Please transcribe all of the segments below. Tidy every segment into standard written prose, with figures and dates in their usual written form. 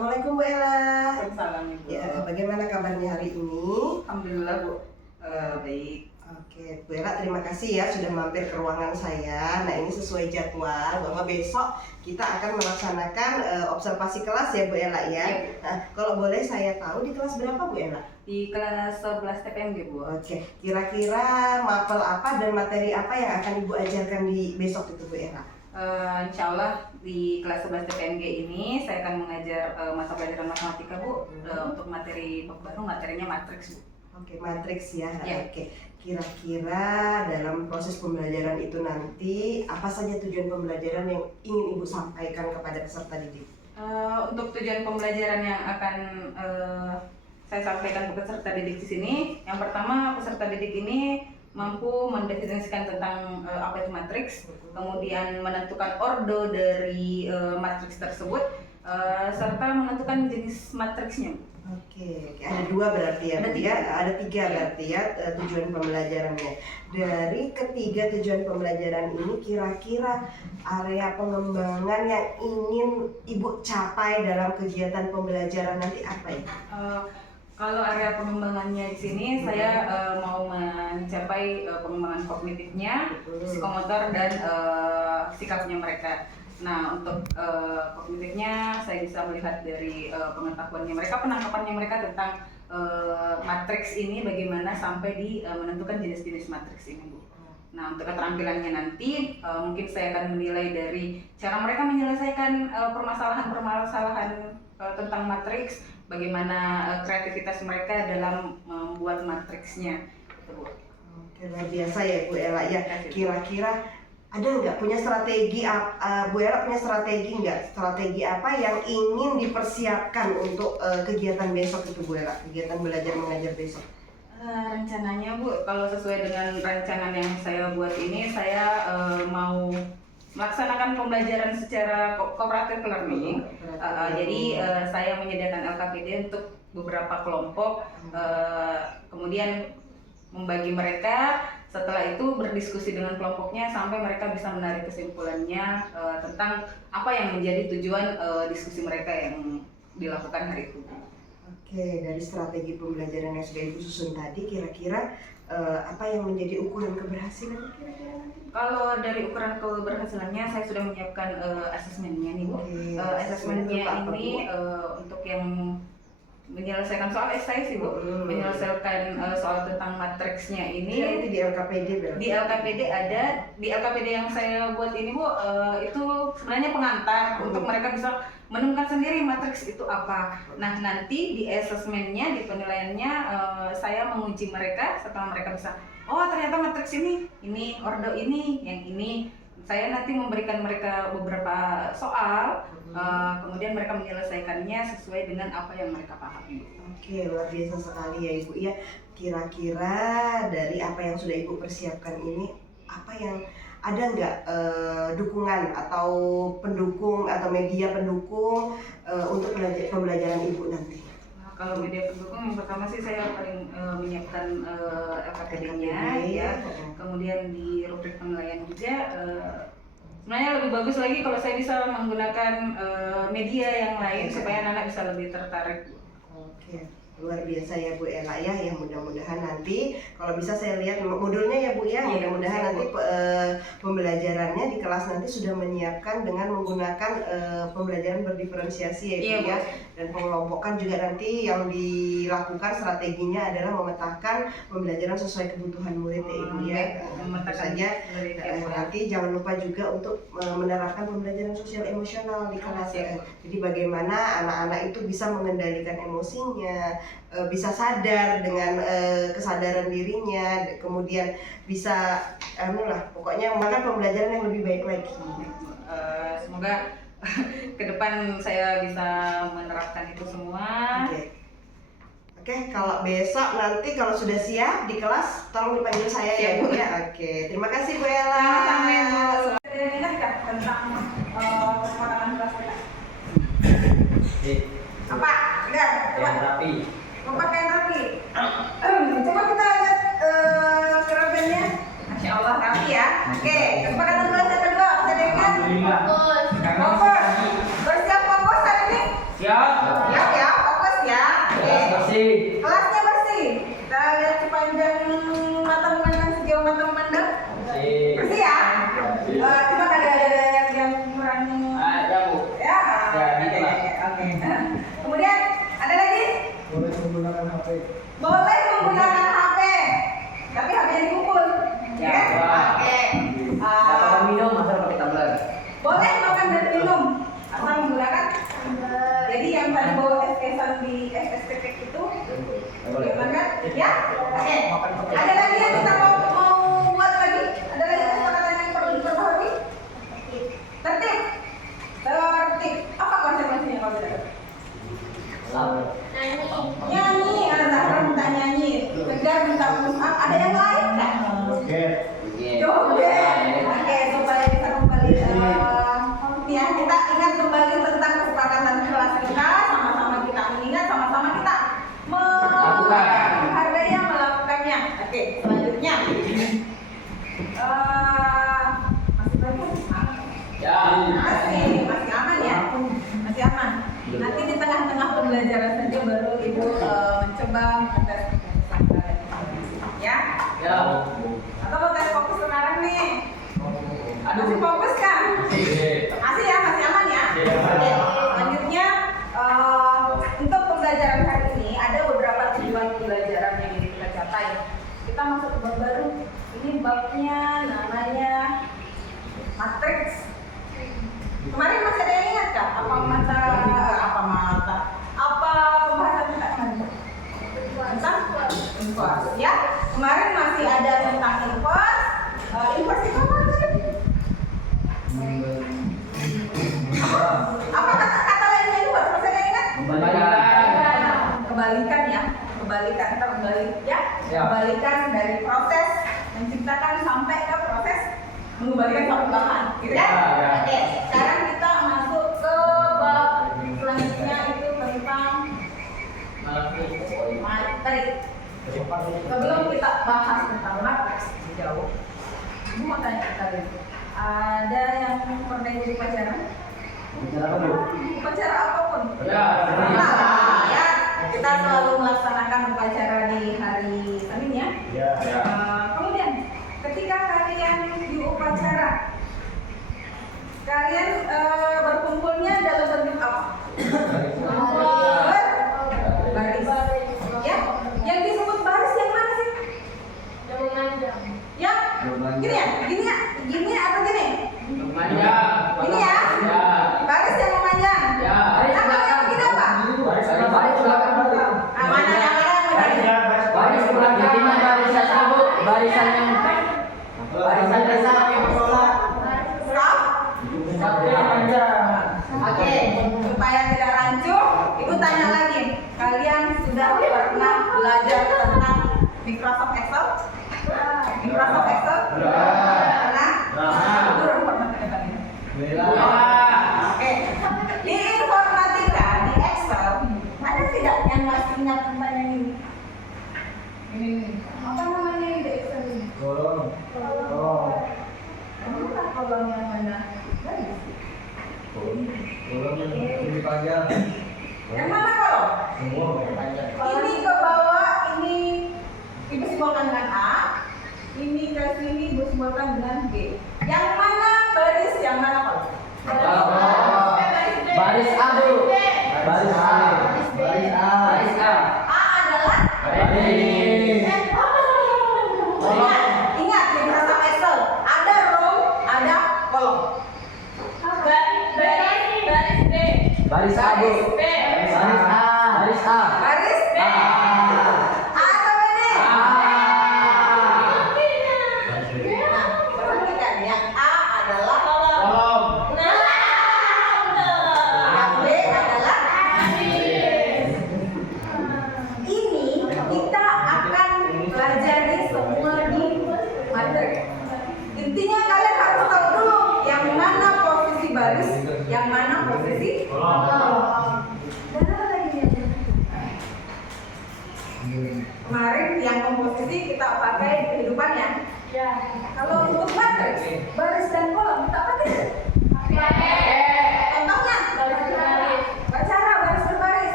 Assalamualaikum Bu Ella. Waalaikumsalam Ibu. Ya, bagaimana kabarnya hari ini? Alhamdulillah Bu, baik. Oke, Bu Ella terima kasih ya sudah mampir ke ruangan saya. Nah ini sesuai jadwal bahwa besok kita akan melaksanakan observasi kelas ya Bu Ella ya. Nah, kalau boleh saya tahu di kelas berapa Bu Ella? Di kelas 11 TPMG Bu. Oke, kira-kira mapel apa dan materi apa yang akan Ibu ajarkan di besok itu Bu Ella? Insya Allah di kelas 11 TPMG ini saya akan mengajar mata pelajaran matematika Bu. Untuk materi baru materinya matriks Bu. Oke, matriks ya. Ya. Oke, kira-kira dalam proses pembelajaran itu nanti apa saja tujuan pembelajaran yang ingin Ibu sampaikan kepada peserta didik? Untuk tujuan pembelajaran yang akan saya sampaikan ke peserta didik di sini, yang pertama peserta didik ini mampu mendefinisikan tentang apa itu matriks, kemudian menentukan orde dari matriks tersebut, serta menentukan jenis matriksnya. Oke, ada dua berarti ya, ada tiga berarti ya tujuan pembelajarannya. Dari ketiga tujuan pembelajaran ini, kira-kira area pengembangan yang ingin Ibu capai dalam kegiatan pembelajaran nanti apa ya? Kalau area pengembangannya di sini, saya mau mencapai pengembangan kognitifnya, psikomotor dan sikapnya mereka. Nah, untuk kognitifnya saya bisa melihat dari pengetahuannya mereka, penangkapannya mereka tentang matriks ini, bagaimana sampai di menentukan jenis-jenis matriks ini, Bu. Nah, untuk keterampilannya nanti mungkin saya akan menilai dari cara mereka menyelesaikan permasalahan-permasalahan tentang matriks, bagaimana kreativitas mereka dalam membuat matriksnya, gitu Bu. Oke, luar biasa ya Bu Ella ya. Kira-kira ada nggak punya strategi? Bu Ella punya strategi nggak? Strategi apa yang ingin dipersiapkan untuk kegiatan besok itu Bu Ella? Kegiatan belajar mengajar besok? Rencananya Bu, kalau sesuai dengan rancangan yang saya buat ini, saya mau melaksanakan pembelajaran secara cooperative learning. Jadi saya menyediakan LKPD untuk beberapa kelompok, kemudian membagi mereka. Setelah itu berdiskusi dengan kelompoknya sampai mereka bisa menarik kesimpulannya tentang apa yang menjadi tujuan diskusi mereka yang dilakukan hari itu. Oke, dari strategi pembelajaran yang sudah Ibu susun tadi, kira-kira apa yang menjadi ukuran keberhasilan kira-kira nanti? Kalau dari ukuran keberhasilannya, saya sudah menyiapkan asesmennya nih Bu. Asesmennya ini untuk yang menyelesaikan soal esai sih Bu, menyelesaikan soal tentang matriksnya ini. Nanti di LKPD berarti? Di LKPD ada, di LKPD yang saya buat ini Bu, itu sebenarnya pengantar untuk mereka bisa menemukan sendiri matriks itu apa. Nah, nanti di asesmennya, di penilaiannya, saya menguji mereka setelah mereka bisa, oh ternyata matriks ini orde ini, yang ini. Saya nanti memberikan mereka beberapa soal, kemudian mereka menyelesaikannya sesuai dengan apa yang mereka pahami. Oke, luar biasa sekali ya Ibu ya. Kira-kira dari apa yang sudah Ibu persiapkan ini, apa yang ada nggak dukungan atau pendukung atau media pendukung untuk pembelajaran Ibu nanti? Kalau media pendukung, yang pertama sih saya paling menyiapkan LKPD-nya ya. Kemudian di rubrik penilaian juga sebenarnya lebih bagus lagi kalau saya bisa menggunakan media yang lain supaya anak-anak bisa lebih tertarik. Oke, luar biasa ya Bu Ella ya. Yang mudah-mudahan nanti kalau bisa saya lihat modulnya ya Bu ya. Mudah-mudahan nanti pembelajarannya di kelas nanti sudah menyiapkan dengan menggunakan pembelajaran berdiferensiasi ya Bu ya. Dan pengelompokan juga nanti yang dilakukan strateginya adalah memetakan pembelajaran sesuai kebutuhan murid ya Ibu ya. Tentu saja nanti jangan lupa juga untuk menerapkan pembelajaran sosial emosional di kelas ya. Jadi bagaimana anak-anak itu bisa mengendalikan emosinya, bisa sadar dengan kesadaran dirinya, kemudian bisa pokoknya melakukan pembelajaran yang lebih baik lagi. Semoga ke depan saya bisa menerapkan itu semua. Oke, kalau besok nanti kalau sudah siap di kelas tolong dipanggil saya ya Bu ya. Oke, terima kasih Bu Ella. Sama-sama ya Bu. Tentang kesepakatan kelas kita. Apa? Enggak, coba. Rapi. Mau pakai yang rapi. Coba kita lihat kerapiannya. Masya Allah rapi ya. Oke, kesepakatan kelas yang kedua, saya dengar. Alhamdulillah. Fokus. Bersiap fokus hari ini. Siap. Siap ya, fokus ya. Oke. Kelasnya bersih. Kita lihat sepanjang mata memandang, sejauh mata memandang. Bersih ya. Cuma ada yang kurang. Ada Bu. Ya. Oke. Kemudian ada lagi? Boleh menggunakan HP. Boleh menggunakan HP, tapi HP-nya dikumpul. Ya. Oke. Dapat minum atau pakai tumbler? Boleh makan dan minum asal menggunakan. Jadi yang tadi bawa es-esan di SSPP itu boleh makan, ya? Oke. Ada lagi yang kita mau buat lagi? Ada lagi kesepakatan yang perlu diperbaharui? Tertib. Tertib. Apa konsekuensinya kalau tidak? Nyanyi, Zahra minta nyanyi. Tegar minta push up. Ada yang lain nggak? Joget. Oke, supaya bisa kembali ya, kita ingat kembali tentang kesepakatan kelas kita, sama-sama kita mengingat, sama-sama kita menghargai yang melakukannya. Oke, selanjutnya masih banyak. Ya. Masih aman ya, masih aman. Nanti di tengah-tengah pembelajaran saja baru ibu mencoba tes ya. Ya. Atau mau tes fokus sekarang nih? Masih fokus kan? Masih ya, masih aman ya? Oke. Selanjutnya untuk pembelajaran hari ini ada beberapa tujuan pembelajaran yang ingin kita capai. Kita masuk ke bab baru. Ini babnya namanya matriks. Kemarin masih ada yang ingat kah? Apa pembahasan kita kemarin? Tentang inverse ya. Kemarin masih ada tentang inverse. Inverse itu apa sih? Apa kata lainnya inverse? Masih ada yang ingat? Kebalikan ya. Kebalikan terbalik ya. Kebalikan dari proses menciptakan sampai ke proses mengembalikan satu bahan, gitu kan? Oke, sekarang kita masuk ke bab selanjutnya itu tentang materi. Sebelum kita bahas tentang matriks jauh, ibu mau tanya ke kalian, ada yang pernah ikut upacara? Upacara apapun? Ya. Ya, kita selalu melaksanakan upacara di hari Senin ya. Kemudian ketika kalian di upacara, kalian berkumpulnya dalam bentuk apa? Baris. Ya, yang disebut baris yang mana sih? Ya, gini atau gini? Ini ya? Baris yang memanjang. Apa yang begini apa? Mana yang Oke, supaya tidak rancu, ibu tanya lagi. Kalian sudah pernah belajar tentang Microsoft Excel? Microsoft Excel? Pernah? Belum pernah dengar ini. Oke. Di informatika, di Excel, ada tidak yang masih ingat tentang yang ini? Ini. Apa namanya di Excel ini? Kolom. Kamu tak kolom yang mana? Kolom yang lebih panjang. Yang mana kolom? Semua panjang. Ini ke bawah, ini ibu simbolkan dengan A. Ini ke sini ibu simbolkan dengan B. Yang mana baris, yang mana kolom? Baris A dulu. Baris A. Baris A. A adalah Baris. Ingat di Microsoft Excel ada row, ada kolom. Baris A bu. Baris A. Baris A. Baris B. A atau B nih? Nah, perhatikan yang A adalah Kolom. yang B adalah ini kita akan pelajari semua di materi. Intinya kalian harus tahu dulu yang mana posisi baris, yang mana posisi kolom. Dan apa lagi yang kemarin yang komposisi kita pakai di kehidupannya. Ya. Kalau untuk matriks, baris dan kolom kita pakai. Contohnya, bacara baris berbaris.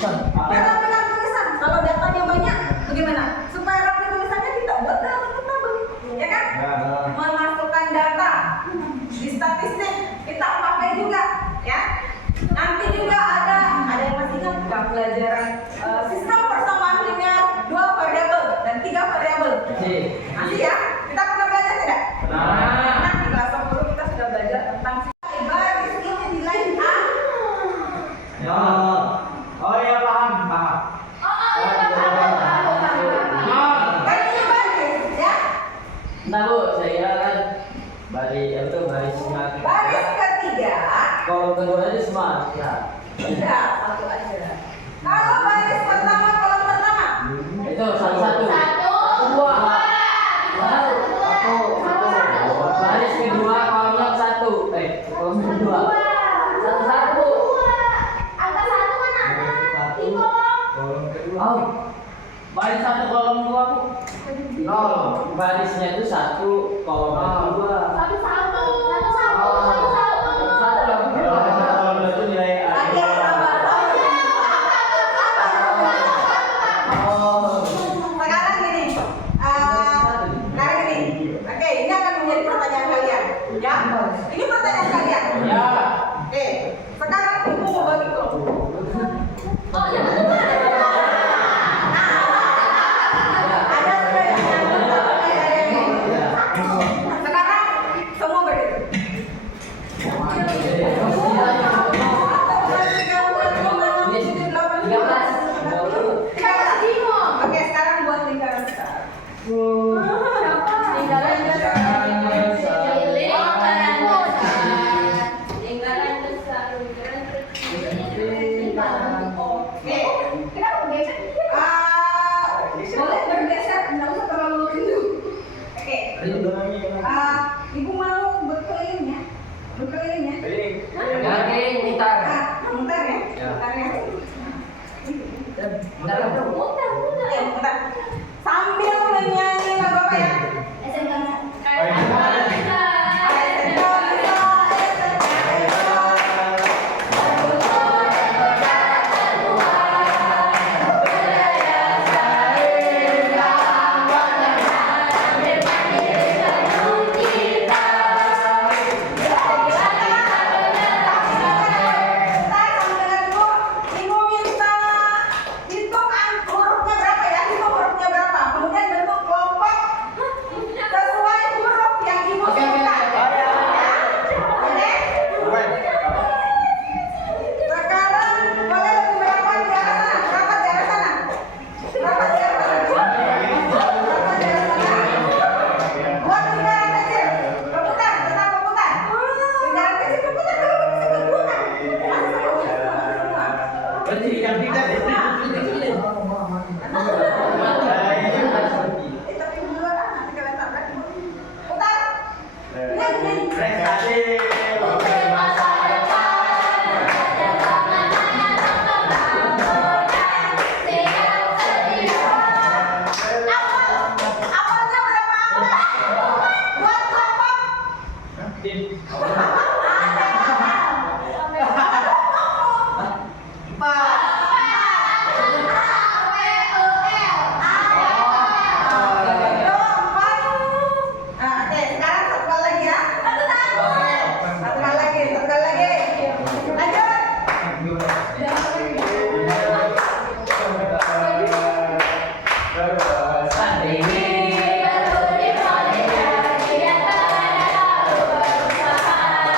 tulisan. Pegang tulisan. Kalau datanya banyak, bagaimana? Supaya rapi tulisannya kita buat tabel, ya kan? Memasukkan data di statistik kita pakai juga, ya. Nanti juga ada yang masih ingat nggak pelajaran sistem persamaan linear 2 variabel dan 3 variabel. Masih ya? Kita pernah belajar tidak? Nah, di kelas 10 kita sudah belajar tentang baris ini nilai A. Ya. Oh iya paham. Kan ini baris, ya? Nah Bu, saya kan barisnya. Baris ketiga. Kalau kedua itu semua. Ya. Tidak, satu aja. Kalau baris pertama, kolom pertama. Itu satu. Dua. Satu. Baris kedua kolomnya satu. Kolom kedua. Satu. Oh. Baris satu kolom dua Bu. Barisnya itu satu kolom dua. Satu. Kolom itu nilai A. Oke, sekarang gini. Sekarang gini. Oke, ini akan menjadi pertanyaan kalian. Ya, ini pertanyaan kalian. Ya. Oke, sekarang ibu mau bagi kelompok. Ada sudah yang sekarang semua berdiri. Oke, sekarang buat lingkaran besar. Lingkaran besar. Oke. Boleh bergeser, nggak usah terlalu rindu. Oke. Ibu mau berkeliling ya? Berkeliling ya? Bentar. Bentar ya? Bentar ya? Bentar. Sambil menyanyi lagu apa ya? Ibu minta hitung hurufnya berapa ya? Hitung hurufnya berapa? Kemudian bentuk kelompok sesuai huruf yang ibu minta. Oke? Sekarang boleh lebih berapa di arah sana? Berapa di arah sana? Berapa di arah sana? Berapa di arah sana? Buat lingkaran kecil. Berputar, tetap berputar. Lingkaran kecil berputar, kalau bisa berputar. Masih semua. Tapi di luar nanti kalian tarik. Putar. Ini. Awalnya berapa angka? Buat kelompok. Oke, sekarang satu kali lagi ya. Satu kali lagi. Lanjut.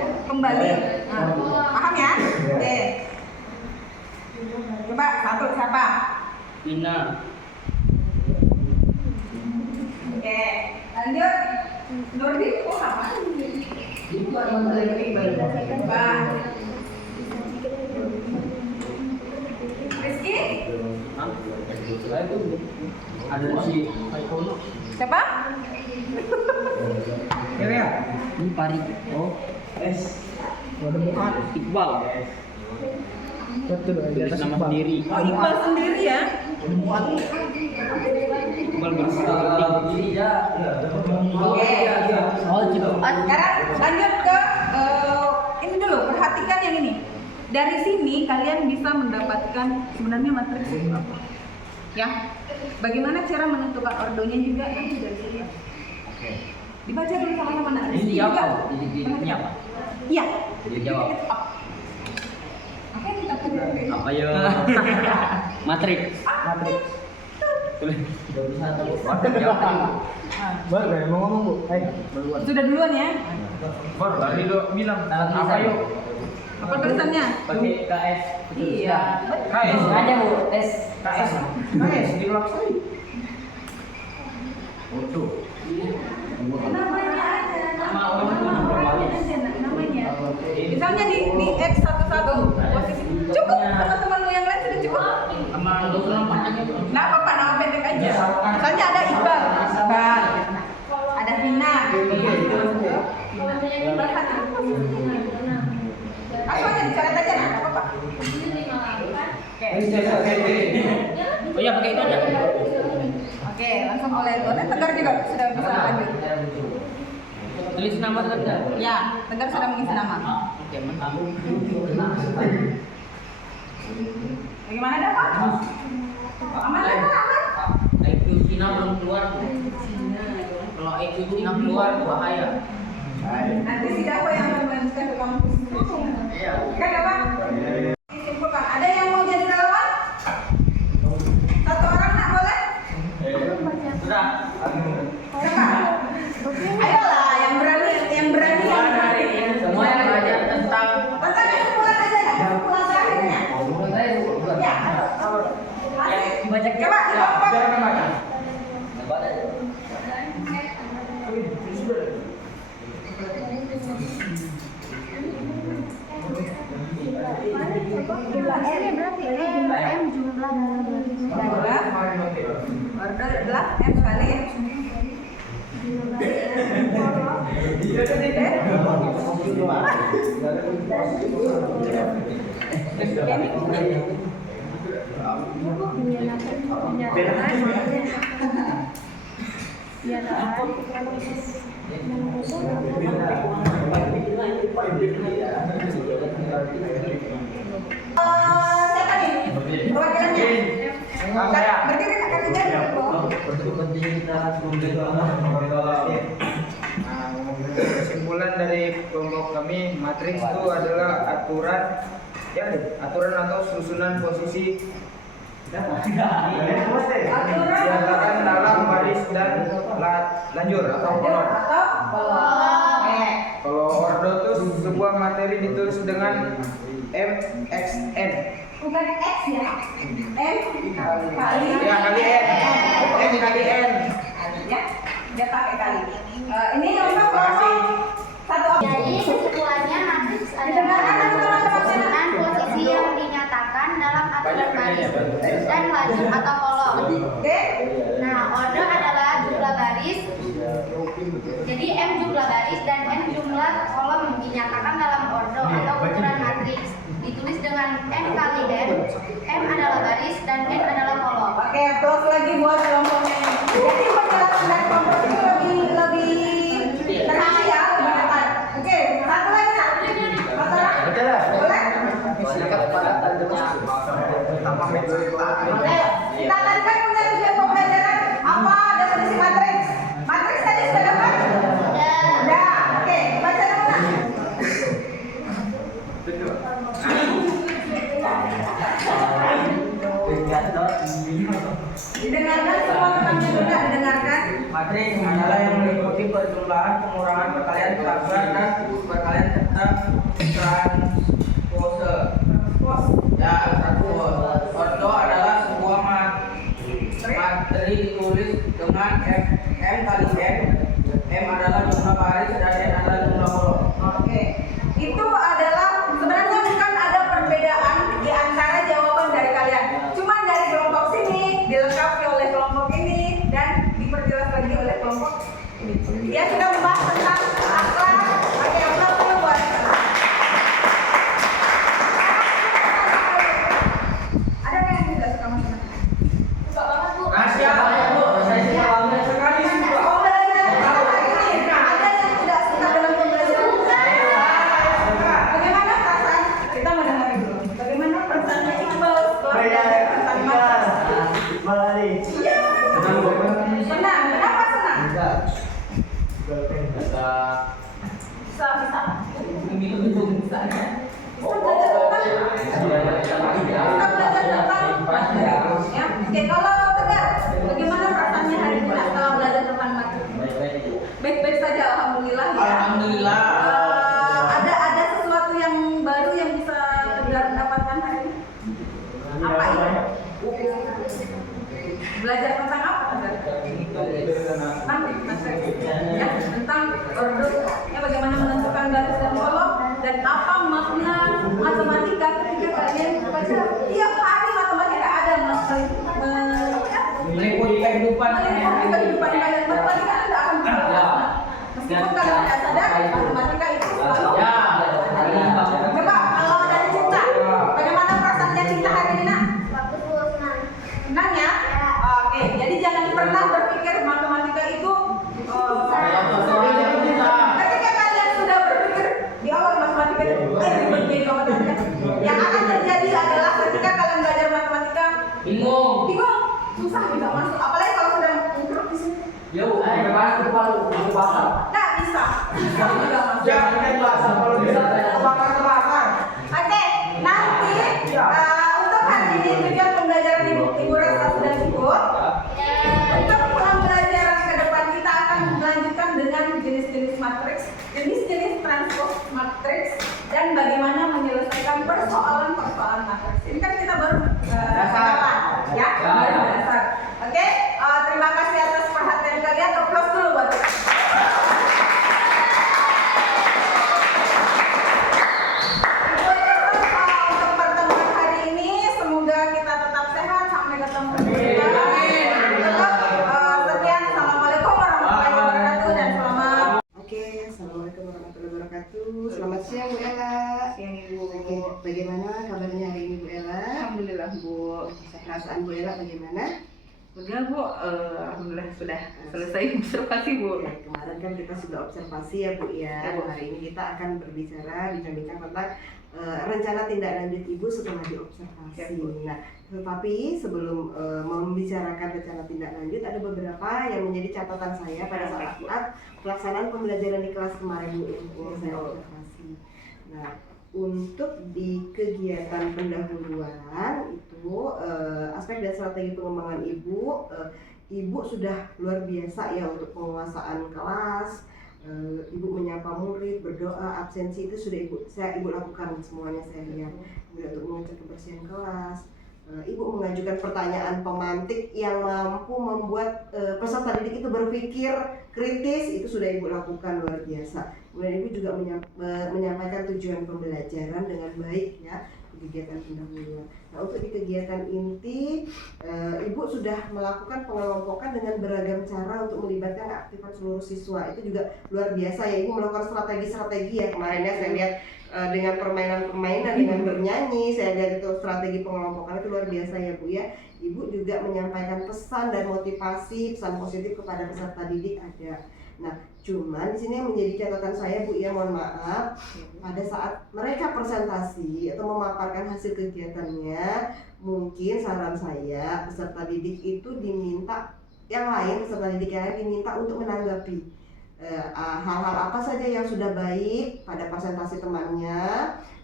kembali. Nah, paham ya? Oke. Coba satu siapa? Ina. Oke, lanjut. Nurdi, oh apa? Coba. Rizky? Ada si Siapa? Ya. ini Pari. Oh, Waduh bukan. Iqbal. Betul. Tulis nama sendiri. Oh, Iqbal sendiri ya? Iqbal bersekolah. Oke. Oh, cepat. Sekarang lanjut ke ini dulu, perhatikan yang ini. Dari sini kalian bisa mendapatkan sebenarnya matriks itu apa. Ya. Bagaimana cara menentukan ordonya juga nanti dari sini. Dibaca dulu sama-sama nak. Ini apa? Ini apa? Iya. Jadi jawab. Oke, kita pelajari. Apa ya? Matriks. Tulis. Baru mau ngomong Bu. Sudah duluan ya. Baru tadi lo bilang apa yuk? Apa tulisannya? Pakai KS. Iya. KS. Ada Bu, S. KS dilaksanain. Foto. Namanya aja, namanya aja, namanya. Misalnya di X11 posisi cukup, teman-teman lu yang lain sudah cukup. Sama namanya. Nah apa nama pendek aja. Misalnya ada Iqbal, ada Vina, Iqbal satu. Langsung aja dicoret aja nah, apa-apa. Oke. Oh iya, pakai itu aja. Oke, langsung oleh Tegar juga sudah bisa lanjut. Tulis nama Tegar. Ya, Tegar sudah mengisi nama. Oke, mantap. Bagaimana dah Pak? Aman dah Pak? Aman? IQ Cina belum keluar. Kalau IQ Cina keluar bahaya. Nanti si Dapa yang akan melanjutkan ke kampus. Iya. Kan apa? Simpulkan. Ada yang mau jadi relawan? Satu orang nak boleh? Sudah. Siapa? Ayolah, yang berani. Semua yang belajar tentang Tentang kesimpulan aja ya, kesimpulan terakhirnya. Ya. baca Coba dikelompok. Jumlah R berarti jumlah M jumlah dalam Order adalah M kali. Siapa nih? Perwakilannya? Berdiri kakak kerja. Kesimpulan dari kelompok kami, matriks itu adalah aturan atau susunan posisi dinyatakan dalam baris dan lanjur atau kolom. Kalau ordo itu sebuah materi ditulis dengan MXN. Bukan X ya? M kali. Ya kali N. M kali N. Ya, dia pakai kali. Ini untuk kelompok satu. Jadi kesimpulannya matriks adalah susunan posisi yang dinyatakan dalam aturan baris dan lajur atau kolom. Oke. Nah, ordo adalah jumlah baris. Jadi M jumlah baris dan N jumlah kolom dinyatakan dalam ordo atau ukuran matriks. Ditulis dengan N kali N. M adalah baris dan N adalah kolom. Oke, applause lagi buat kelompoknya. Jadi penjelasan kelompok ini lebih tenang ya, lebih dekat. Oke, satu lagi nak. Betul lah. Boleh? Silakan pada jelas. Pertama metode Oke, kita tadi kan punya tujuan pembelajaran apa definisi matriks. Matriks tadi sudah dapat? Sudah. Oke, baca dulu nak. Didengarkan semua temannya juga didengarkan. Matriks adalah yang meliputi perjumlahan, pengurangan, perkalian, sabar, dan perkalian serta transpose. Ya, transpose. Ordo adalah sebuah materi ditulis dengan M kali N. M adalah jumlah baris dan N adalah jumlah kolom. Oke, itu adalah sebenarnya bukan ada perbedaan di antara jawaban dari kalian. Cuma dari kelompok sini dilengkapi oleh kelompok ini dan diperjelas lagi oleh kelompok ini. Dia sudah membahas tentang akhlak, pakai akhlak perlu buat. Ada yang tidak suka masak? Suka banget Bu. Rahasia banyak Bu, saya suka banget sekali suka. Oh, belajar ini. Ada yang tidak suka dengan pembelajaran? Bagaimana perasaan? Kita mendengar dulu. Bagaimana perasaannya Iqbal setelah belajar tentang masak? Iya. Senang. Kenapa senang? Bisa. Kita belajar tentang matematika. Ya. Oke, kalau Tegar, bagaimana perasaannya hari ini setelah belajar tentang matematika? Baik-baik saja, alhamdulillah ya. Alhamdulillah. Ada sesuatu yang baru yang bisa Tegar dapatkan hari ini? Apa itu? Belajar tentang apa Tegar? Tentang matriks. Ya, tentang ordo. Ya, bagaimana menentukan garis dan kolom dan apa makna matematika ketika kalian baca tiap hari matematika ada Meliputi kehidupan. kehidupan kalian. Matematika tidak akan berubah. Meskipun kalian tidak sadar, matematika itu selalu Ya. coba kalau dari Cinta, bagaimana perasaannya Cinta hari ini nak? Bagus Bu, senang. Senang ya? Oke, jadi jangan pernah berpikir matematika itu ketika kalian sudah berpikir di awal matematika itu ribet matematika. Yang akan terjadi adalah ketika kalian belajar matematika Bingung. susah juga masuk. Apalagi kalau sudah menggeruk di sini. Yo, gimana tuh Pak? Nggak bisa. Susah juga masuk. Jangan kan bahasa kalau bisa terbakar. Oke, nanti untuk hari ini tujuan pembelajaran Ibu rasa sudah cukup. Untuk pembelajaran ke depan kita akan melanjutkan dengan jenis-jenis matriks, jenis-jenis transpose matriks, dan bagaimana menyelesaikan persoalan-persoalan matriks. Ini kan kita baru kenalan, ya, baru dasar. Oke, terima kasih atas perhatian kalian. Applause dulu buat kita. Untuk pertemuan hari ini, semoga kita tetap sehat sampai ketemu. Sekian, assalamualaikum warahmatullahi wabarakatuh dan selamat Oke, assalamualaikum warahmatullahi wabarakatuh. Selamat siang Bu Ella. siang Ibu. Oke, bagaimana kabarnya hari ini Bu Ella? Alhamdulillah Bu. Perasaan Bu Ella bagaimana? Udah Bu, alhamdulillah sudah selesai observasi Bu. Ya, kemarin kan kita sudah observasi ya Bu ya. Ya, Bu. Hari ini kita akan berbicara, bincang-bincang tentang rencana tindak lanjut Ibu setelah diobservasi. Ya, Bu. Nah, tetapi sebelum membicarakan rencana tindak lanjut, ada beberapa yang menjadi catatan saya pada saat pelaksanaan pembelajaran di kelas kemarin Bu yang saya observasi. Nah, untuk di kegiatan pendahuluan itu aspek dan strategi pengembangan Ibu sudah luar biasa ya untuk penguasaan kelas. Ibu menyapa murid, berdoa, absensi itu sudah Ibu lakukan semuanya saya lihat. Kemudian untuk mengecek kebersihan kelas, Ibu mengajukan pertanyaan pemantik yang mampu membuat peserta didik itu berpikir kritis, itu sudah Ibu lakukan luar biasa. Kemudian Ibu juga menyampaikan tujuan pembelajaran dengan baik ya di kegiatan pendahuluan. Nah, untuk di kegiatan inti, Ibu sudah melakukan pengelompokan dengan beragam cara untuk melibatkan keaktifan seluruh siswa. Itu juga luar biasa ya. Ibu melakukan strategi-strategi ya kemarin ya saya lihat dengan permainan-permainan, dengan bernyanyi, saya lihat itu strategi pengelompokan itu luar biasa ya Bu ya. Ibu juga menyampaikan pesan dan motivasi, pesan positif kepada peserta didik ada. Nah, cuman di sini yang menjadi catatan saya Bu ya, mohon maaf, pada saat mereka presentasi atau memaparkan hasil kegiatannya, mungkin saran saya peserta didik itu diminta peserta didik yang lain diminta untuk menanggapi hal-hal apa saja yang sudah baik pada presentasi temannya,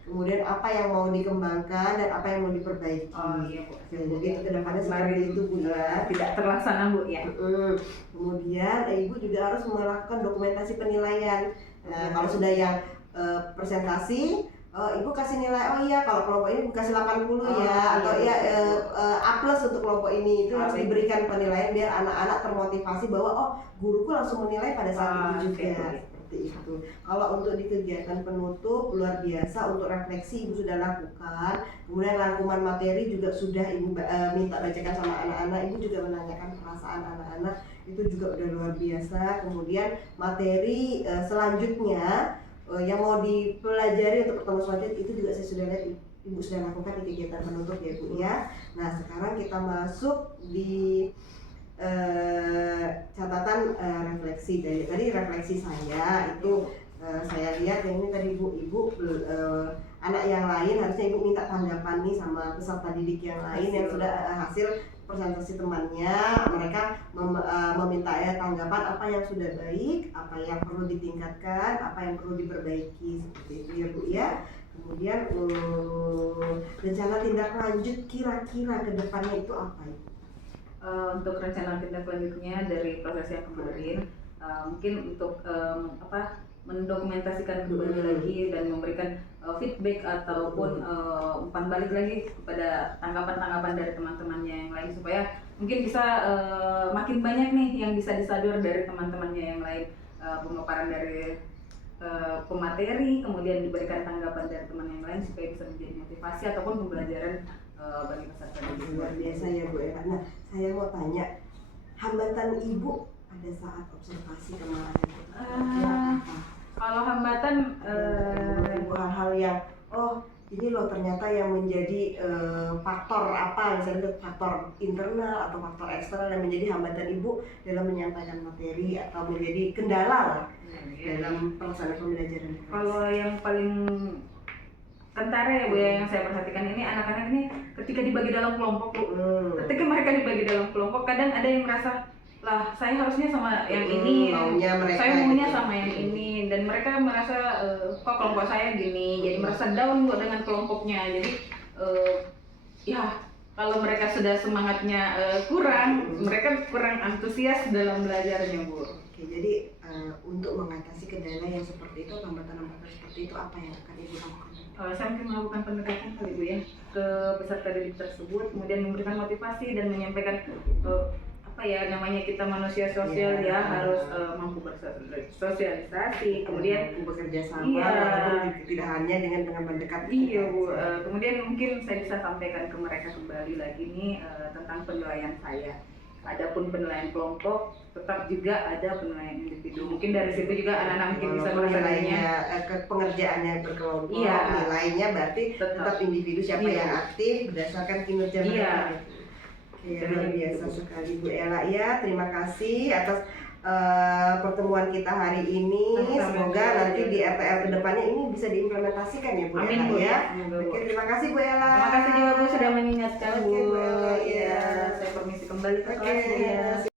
kemudian apa yang mau dikembangkan dan apa yang mau diperbaiki. Oh iya Bu. Jadi itu kedepannya seperti itu Bu ya. Tidak terlaksana Bu ya. Kemudian Ibu juga harus melakukan dokumentasi penilaian. Nah, kalau sudah yang presentasi, Ibu kasih nilai, oh iya kalau kelompok ini kasih 80 ya, atau ya A+ untuk kelompok ini. Itu harus diberikan penilaian biar anak-anak termotivasi bahwa oh guruku langsung menilai pada saat itu juga. Seperti itu. Kalau untuk di kegiatan penutup luar biasa, untuk refleksi Ibu sudah lakukan, kemudian rangkuman materi juga sudah Ibu minta bacakan sama anak-anak. Ibu juga menanyakan perasaan anak-anak, itu juga udah luar biasa. Kemudian materi selanjutnya yang mau dipelajari untuk pertemuan selanjutnya itu juga saya sudah lihat Ibu sudah lakukan di kegiatan penutup ya Bu ya. Nah sekarang kita masuk di catatan refleksi. Tadi refleksi saya itu saya lihat yang ini tadi Ibu anak yang lain harusnya Ibu minta tanggapan nih sama peserta didik yang lain yang sudah hasil presentasi temannya. Mereka meminta tanggapan apa yang sudah baik, apa yang perlu ditingkatkan, apa yang perlu diperbaiki, seperti itu ya Bu ya. Kemudian rencana tindak lanjut kira-kira ke depannya itu apa ya? Untuk rencana tindak lanjutnya dari proses yang kemarin, mungkin untuk mendokumentasikan kembali lagi dan memberikan feedback ataupun umpan balik lagi kepada tanggapan-tanggapan dari teman-temannya yang lain, supaya mungkin bisa makin banyak nih yang bisa disadur dari teman-temannya yang lain, pemaparan dari pemateri, kemudian diberikan tanggapan dari teman yang lain supaya bisa menjadi motivasi ataupun pembelajaran bagi peserta didik. Luar biasa ya Bu Ella. Nah saya mau tanya, hambatan Ibu pada saat observasi kemarin kalau hambatan hal-hal yang ini loh ternyata yang menjadi faktor apa, misalnya faktor internal atau faktor eksternal yang menjadi hambatan Ibu dalam menyampaikan materi atau menjadi kendala lah dalam pelaksanaan pembelajaran. Kalau yang paling kentara ya Bu ya, yang saya perhatikan ini anak-anak ini ketika dibagi dalam kelompok Bu, ketika mereka dibagi dalam kelompok kadang ada yang merasa lah saya harusnya sama yang ini, saya maunya sama yang ini, dan mereka merasa kok kelompok saya gini, jadi merasa down Bu dengan kelompoknya. Jadi ya kalau mereka sudah semangatnya kurang, mereka kurang antusias dalam belajarnya Bu. Oke, jadi untuk mengatasi kendala yang seperti itu, hambatan-hambatan seperti itu apa yang akan Ibu lakukan? Saya mungkin melakukan pendekatan kali Bu ya ke peserta didik tersebut, kemudian memberikan motivasi dan menyampaikan namanya kita manusia sosial ya harus mampu bersosialisasi, kemudian bekerja sama, tidak hanya dengan mendekat. Iya Bu, kemudian mungkin saya bisa sampaikan ke mereka kembali lagi nih tentang penilaian saya. Adapun penilaian kelompok tetap juga ada penilaian individu. Mungkin dari situ juga anak-anak mungkin bisa merasakannya pengerjaannya berkelompok, iya, nilainya berarti tetap individu siapa yang aktif berdasarkan kinerja mereka. Oke, luar biasa sekali Bu Ella ya. Terima kasih atas pertemuan kita hari ini. Semoga nanti di RTL kedepannya ini bisa diimplementasikan ya Bu Ella ya. Oke, terima kasih Bu Ella. Terima kasih juga Bu sudah mengingatkan Bu. Oke, Bu Ella, ya. Saya permisi kembali ke kelas ya.